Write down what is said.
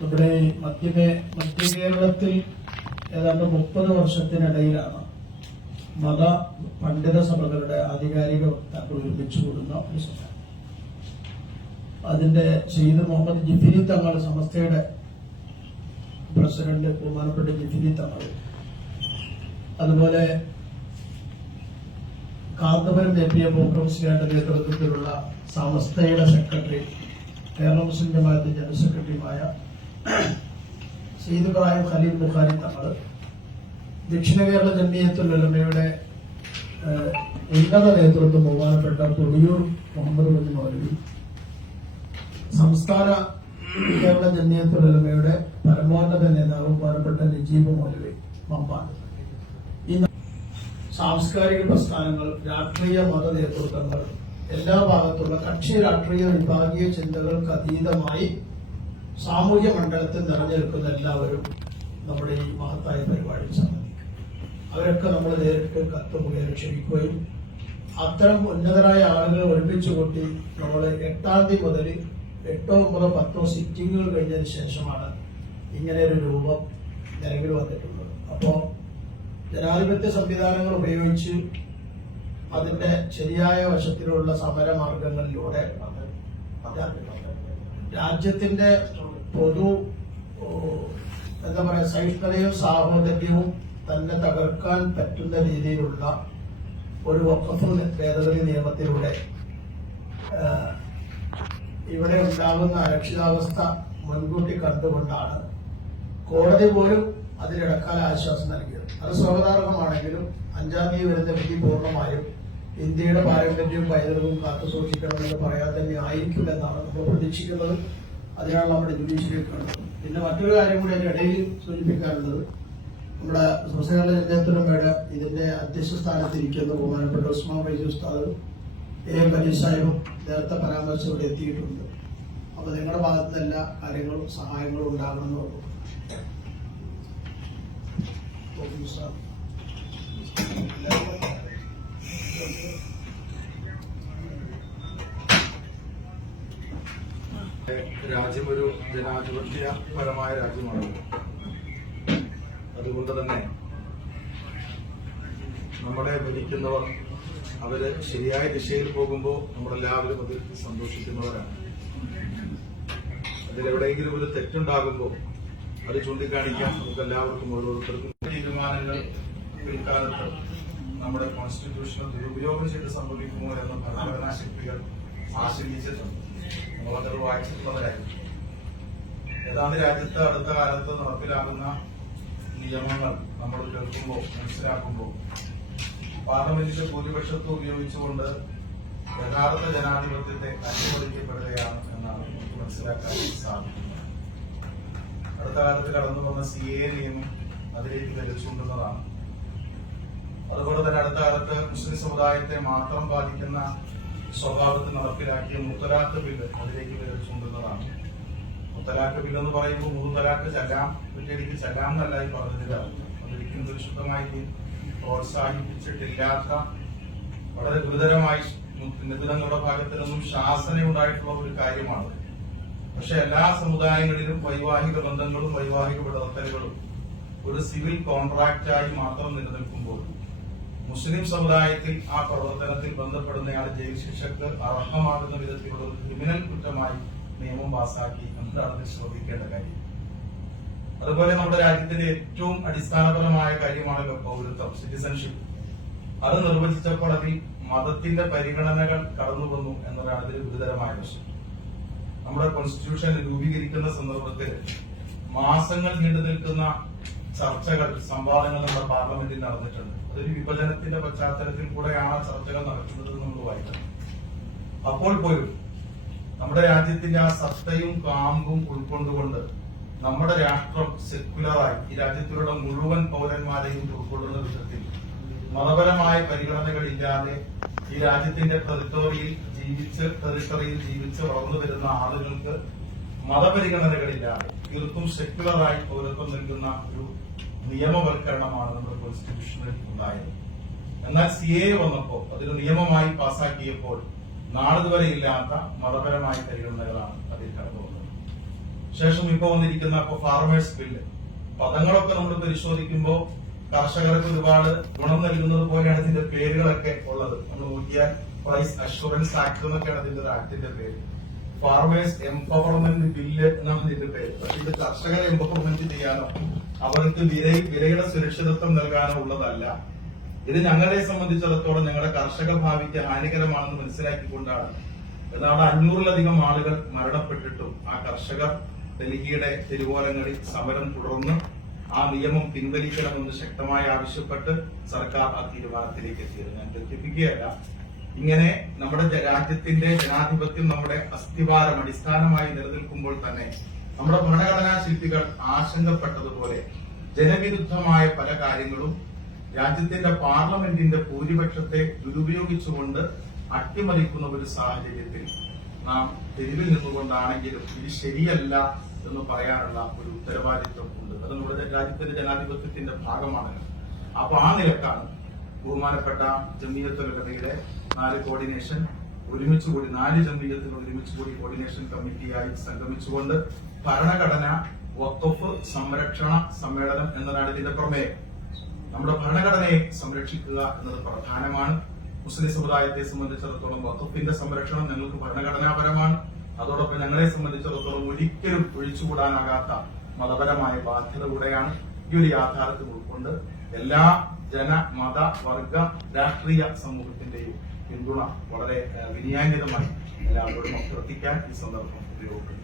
നമ്മുടെ മധ്യമേ മധ്യ കേരളത്തിൽ ഏതാണ്ട് മുപ്പത് വർഷത്തിനിടയിലാണ് മത പണ്ഡിത സഭകളുടെ ആധികാരിക വക്താക്കൾ ഒരുമിച്ച് കൂടുന്ന ഒരു സഭ. അതിന്റെ ഷെയ്ദ് മുഹമ്മദ് ജിഫിരി തങ്ങൾ സമസ്തയുടെ പ്രസിഡന്റ് ബഹുമാനപ്പെട്ട ജിഫിരി തങ്ങൾ. അതുപോലെ കാന്തപുരം എ പി എ ബോബ്രംസിയുടെ നേതൃത്വത്തിലുള്ള സമസ്തയുടെ secretary Kerala Muslim Jamaath general സെക്രട്ടറിയുമായ സീദ് ഇബ്രാഹിം ഖലീൽ ബുഖാരി തങ്ങൾ ദക്ഷിണ കേരള ജമിയത്തുൽ ഉലമയുടെ ഉന്നത നേതൃത്വം ബഹുമാനപ്പെട്ട തൊടിയൂർ മുഹമ്മദ് കുഞ്ഞ് മൗലവി സംസ്ഥാന കേരള ജമിയത്തുൽ ഉലമയുടെ പരമോന്നത നേതാവ് ബഹുമാനപ്പെട്ട നജീബ് മൗലവി മമ്പാട്. ഇന്ന് സാംസ്കാരിക പ്രസ്ഥാനങ്ങൾ രാഷ്ട്രീയ മത നേതൃത്വങ്ങൾ എല്ലാ ഭാഗത്തുള്ള കക്ഷി രാഷ്ട്രീയ വിഭാഗീയ ചിന്തകൾക്ക് അതീതമായി സാമൂഹ്യ മണ്ഡലത്തിൽ നിറഞ്ഞെടുക്കുന്ന എല്ലാവരും നമ്മുടെ ഈ മഹത്തായ പരിപാടി സംബന്ധിക്കും. അവരൊക്കെ നമ്മൾ നേരിട്ട് കത്ത് മുഖേന ക്ഷണിക്കുകയും അത്തരം ഉന്നതരായ ആളുകളെ ഒരുമിച്ച് കൂട്ടി നമ്മൾ എട്ടാം തീയതി മുതൽ എട്ടോ ഒമ്പതോ പത്തോ സിറ്റിങ്ങുകൾ കഴിഞ്ഞതിന് ശേഷമാണ് ഇങ്ങനെ ഒരു രൂപം നിലവിൽ വന്നിട്ടുള്ളത്. അപ്പോൾ ജനാധിപത്യ സംവിധാനങ്ങൾ ഉപയോഗിച്ച് അതിന്റെ ശരിയായ വശത്തിലുള്ള സമരമാർഗങ്ങളിലൂടെ രാജ്യത്തിന്റെ പൊതു എന്താ പറയാ സഹിഷ്ണുതയും സാഹോദര്യവും തന്നെ തകർക്കാൻ പറ്റുന്ന രീതിയിലുള്ള ഒരു വക്കഫ് ഭേദഗതി നിയമത്തിലൂടെ ഇവിടെ ഉണ്ടാകുന്ന അരക്ഷിതാവസ്ഥ മുൻകൂട്ടി കണ്ടുകൊണ്ടാണ് കോടതി പോലും അതിലിടക്കാല ആശ്വാസം നൽകിയത്. അത് സ്വാഗതാർഹമാണെങ്കിലും അഞ്ചാം തീയതി വരുന്ന വിധി പൂർണമായും ഇന്ത്യയുടെ പാരമ്പര്യവും പൈതൃകവും കാത്തുസൂക്ഷിക്കണമെന്ന് പറയാൻ തന്നെ ആയിരിക്കില്ലെന്നാണ് നമ്മൾ പ്രതീക്ഷിക്കുന്നത്. അതിനാണ് നമ്മുടെ ജുഡീഷ്യറി കാണുന്നത് പിന്നെ മറ്റൊരു കാര്യം കൂടി അതിന്റെ ഇടയിൽ സൂചിപ്പിക്കാറുള്ളത് നമ്മുടെ സംസ്ഥാന ജനത്തിനുമേടെ ഇതിന്റെ അധ്യക്ഷ സ്ഥാനത്തിരിക്കുന്ന ബഹുമാനപ്പെട്ട ഉസ്മാൻ ഫൈസി ഉസ്താദ് എ എം അലി നേരത്തെ പരാമർശം ഇവിടെ എത്തിയിട്ടുണ്ട്. അപ്പോൾ നിങ്ങളുടെ ഭാഗത്ത് എല്ലാ കാര്യങ്ങളും സഹായങ്ങളും ഉണ്ടാകണമെന്ന് പറഞ്ഞു രാജ്യം ഒരു ജനാധിപത്യപരമായ രാജ്യമാണ്. അതുകൊണ്ട് തന്നെ നമ്മളെ ഭരിക്കുന്നവർ അവർ ശരിയായ ദിശയിൽ പോകുമ്പോൾ നമ്മളെല്ലാവരും അതിൽ സന്തോഷിക്കുന്നവരാണ്. അതിലെവിടെയെങ്കിലും ഒരു തെറ്റുണ്ടാകുമ്പോൾ അത് ചൂണ്ടിക്കാണിക്കാൻ നമുക്ക് എല്ലാവർക്കും ഓരോരുത്തർക്കും തീരുമാനങ്ങൾ പിൽക്കാലത്ത് നമ്മുടെ കോൺസ്റ്റിറ്റ്യൂഷനെ ദുരുപയോഗം ചെയ്ത് സംഭവിക്കുമോ എന്ന് ഭരണഘടനാ ശക്തികൾ ആശങ്കിച്ചിട്ടുണ്ട് നമ്മളത് വായിച്ചിട്ടുള്ളവരായിരിക്കും ഏതാണ്ട് രാജ്യത്ത് അടുത്ത കാലത്ത് നടപ്പിലാകുന്ന നിയമങ്ങൾ നമ്മൾ കേൾക്കുമ്പോൾ മനസ്സിലാക്കുമ്പോൾ? പാർലമെന്റിന്റെ ഭൂരിപക്ഷത്വം ഉപയോഗിച്ചുകൊണ്ട് യഥാർത്ഥ ജനാധിപത്യത്തെ അനുവദിക്കപ്പെടുകയാണ് എന്നാണ് നമുക്ക് മനസ്സിലാക്കാൻ സാധിക്കുന്നത്. അടുത്ത കാലത്ത് കടന്നു വന്ന സി എ നിയമം അതിലേക്ക് ധരിച്ചുകൊണ്ടുന്നതാണ് അതുപോലെ തന്നെ അടുത്ത കാലത്ത് മുസ്ലിം സമുദായത്തെ മാത്രം ബാധിക്കുന്ന സ്വഭാവത്തിൽ നടപ്പിലാക്കിയ മുത്തലാഖ് ബില്ല് അതിലേക്ക് വിരച്ചുകൊണ്ടുന്നതാണ് മുത്തലാഖ് ബില്ല് എന്ന് പറയുമ്പോൾ മൂന്ന് തലാഖ് ചലാം ഒറ്റയടിക്ക് ചലാം എന്നല്ല ഈ അർത്ഥം അതൊരിക്കലും പരിശുദ്ധമായി പ്രോത്സാഹിപ്പിച്ചിട്ടില്ലാത്ത വളരെ ഗുരുതരമായി നിബിധങ്ങളുടെ ഭാഗത്തിൽ നിന്നും ശാസന ഉണ്ടായിട്ടുള്ള ഒരു കാര്യമാണ്. പക്ഷെ എല്ലാ സമുദായങ്ങളിലും വൈവാഹിക ബന്ധങ്ങളും വൈവാഹിക വിടർത്തലുകളും ഒരു സിവിൽ കോൺട്രാക്റ്റായി മാത്രം നിലനിൽക്കുമ്പോൾ മുസ്ലിം സമുദായത്തിൽ ആ പ്രവർത്തനത്തിൽ ബന്ധപ്പെടുന്നയാൾ ജയിൽ ശിക്ഷക്ക് അർഹമാകുന്ന വിധത്തിലുള്ള ക്രിമിനൽ കുറ്റമായി നിയമം പാസാക്കി എന്നതാണ് ശ്രദ്ധിക്കേണ്ട കാര്യം. അതുപോലെ നമ്മുടെ രാജ്യത്തിന്റെ ഏറ്റവും അടിസ്ഥാനപരമായ കാര്യമാണല്ലോ പൗരത്വം സിറ്റിസൺഷിപ്പ് അത് നിർവചിച്ചപ്പോൾ അതിൽ മതത്തിന്റെ പരിഗണനകൾ കടന്നു വന്നു എന്നതാണ് ഇതിൽ ഗുരുതരമായ വശം നമ്മുടെ കോൺസ്റ്റിറ്റ്യൂഷൻ രൂപീകരിക്കുന്ന സന്ദർഭത്തിൽ മാസങ്ങൾ നീണ്ടു നിൽക്കുന്ന ചർച്ചകൾ സംവാദങ്ങൾ നമ്മുടെ പാർലമെന്റിൽ നടന്നിട്ടുണ്ട്. അതൊരു വിഭജനത്തിന്റെ പശ്ചാത്തലത്തിൽ കൂടെയാണ് ചർച്ചകൾ നടക്കുന്നത് നമ്മൾ വായിക്കുന്നത് അപ്പോൾ പോലും നമ്മുടെ രാജ്യത്തിന്റെ ആ സത്തയും കാമ്പും ഉൾക്കൊണ്ടുകൊണ്ട് നമ്മുടെ രാഷ്ട്രം സെക്യുലറായി ഈ രാജ്യത്തിലുള്ള മുഴുവൻ പൗരന്മാരെയും ഉൾക്കൊള്ളുന്ന വിധത്തിൽ മതപരമായ പരിഗണനകളില്ലാതെ ഈ രാജ്യത്തിന്റെ ടെറിട്ടോറിയിൽ ജീവിച്ച് ടെറിട്ടറിയിൽ ജീവിച്ച് വളർന്നു വരുന്ന ആളുകൾക്ക് മതപരിഗണനകളില്ലാതെ തീർത്തും സെക്യുലറായി പൗരത്വം നൽകുന്ന ഒരു നിയമവൽക്കരണമാണ് നമ്മുടെ കോൺസ്റ്റിറ്റ്യൂഷനിൽ ഉണ്ടായത്. എന്നാൽ സി എ വന്നപ്പോൾ അതൊരു നിയമമായി പാസാക്കിയപ്പോൾ നാളിതുവരെ ഇല്ലാത്ത മതപരമായ പരിഗണനകളാണ് അതിൽ കടന്നു വന്നത്. ശേഷം ഇപ്പോൾ വന്നിരിക്കുന്ന ഇപ്പോൾ ഫാർമേഴ്സ് ബില്ല് പദങ്ങളൊക്കെ നമ്മൾ പരിശോധിക്കുമ്പോൾ കർഷകർക്ക് ഒരുപാട് ഗുണം നൽകുന്നത് പോലെയാണ് ഇതിന്റെ പേരുകളൊക്കെ ഉള്ളത്. നമ്മൾ നോക്കിയാൽ പ്രൈസ് അഷുറൻസ് ആക്ട് എന്നൊക്കെയാണ് ഇതിന്റെ ആക്ടിന്റെ പേര്. ഫാർമേഴ്സ് എംപവർമെന്റ് ബില്ല് എന്നാണ് ഇതിന്റെ പേര്. പക്ഷെ ഇത് കർഷകരെ എംപവർമെന്റ് ചെയ്യാനോ അവർക്ക് വില വിലയുടെ സുരക്ഷിതത്വം നൽകാനോ ഉള്ളതല്ല. ഇത് ഞങ്ങളെ സംബന്ധിച്ചിടത്തോളം ഞങ്ങളുടെ കർഷക ഭാവിക്ക് ഹാനികരമാണെന്ന് മനസ്സിലാക്കിക്കൊണ്ടാണ്. ഏതാണ്ട് അഞ്ഞൂറിലധികം ആളുകൾ മരണപ്പെട്ടിട്ടും ആ കർഷകർ ഡൽഹിയുടെ തിരുവോലങ്ങളിൽ സമരം തുടർന്ന് ആ നിയമം പിൻവലിക്കണമെന്ന് ശക്തമായി ആവശ്യപ്പെട്ട് സർക്കാർ ആ തീരുമാനത്തിലേക്ക് എത്തിയത്. ഞാൻ ദീർഘിപ്പിക്കുകയല്ല ഇങ്ങനെ നമ്മുടെ രാജ്യത്തിന്റെ ജനാധിപത്യം നമ്മുടെ അസ്ഥിവാരം അടിസ്ഥാനമായി നിലനിൽക്കുമ്പോൾ തന്നെ നമ്മുടെ ഭരണഘടനാ ശില്പികൾ ആശങ്കപ്പെട്ടതുപോലെ ജനവിരുദ്ധമായ പല കാര്യങ്ങളും രാജ്യത്തിന്റെ പാർലമെന്റിന്റെ ഭൂരിപക്ഷത്തെ ദുരുപയോഗിച്ചുകൊണ്ട് അട്ടിമറിക്കുന്ന ഒരു സാഹചര്യത്തിൽ നാം തെരുവിൽ നിന്നുകൊണ്ടാണെങ്കിലും ഇത് ശരിയല്ല എന്ന് പറയാനുള്ള ഒരു ഉത്തരവാദിത്വം ഉണ്ട്. അത് നമ്മുടെ രാജ്യത്തിന്റെ ജനാധിപത്യത്തിന്റെ ഭാഗമാണ്. അപ്പൊ ആ നിലക്കാണ് ബഹുമാനപ്പെട്ട ജമീയത്തുലതയുടെ നാല് കോർഡിനേഷൻ ഒരുമിച്ച് കൂടി നാല് ജമീയത്തുകൾ ഒരുമിച്ച് കൂടി കോർഡിനേഷൻ കമ്മിറ്റിയായി സംഗമിച്ചുകൊണ്ട് ഭരണഘടന വഖഫ് സംരക്ഷണ സമ്മേളനം എന്നതാണ് ഇതിന്റെ പ്രമേയം നമ്മുടെ ഭരണഘടനയെ സംരക്ഷിക്കുക എന്നത് പ്രധാനമാണ്. മുസ്ലിം സമുദായത്തെ സംബന്ധിച്ചിടത്തോളം വക്കഫിന്റെ സംരക്ഷണം ഞങ്ങൾക്ക് ഭരണഘടനാപരമാണ്. അതോടൊപ്പം ഞങ്ങളെ സംബന്ധിച്ചിടത്തോളം ഒരിക്കലും ഒഴിച്ചുകൂടാനാകാത്ത മതപരമായ ബാധ്യത കൂടെയാണ് ഈ ഒരു യാഥാർത്ഥ്യം ഉൾക്കൊണ്ട് എല്ലാ ജന മത വർഗ രാഷ്ട്രീയ സമൂഹത്തിന്റെയും പിന്തുണ വളരെ ഏഹ്, എല്ലാവരോടും അഭ്യർത്ഥിക്കാൻ ഈ സന്ദർഭം ഉപയോഗപ്പെടുത്തി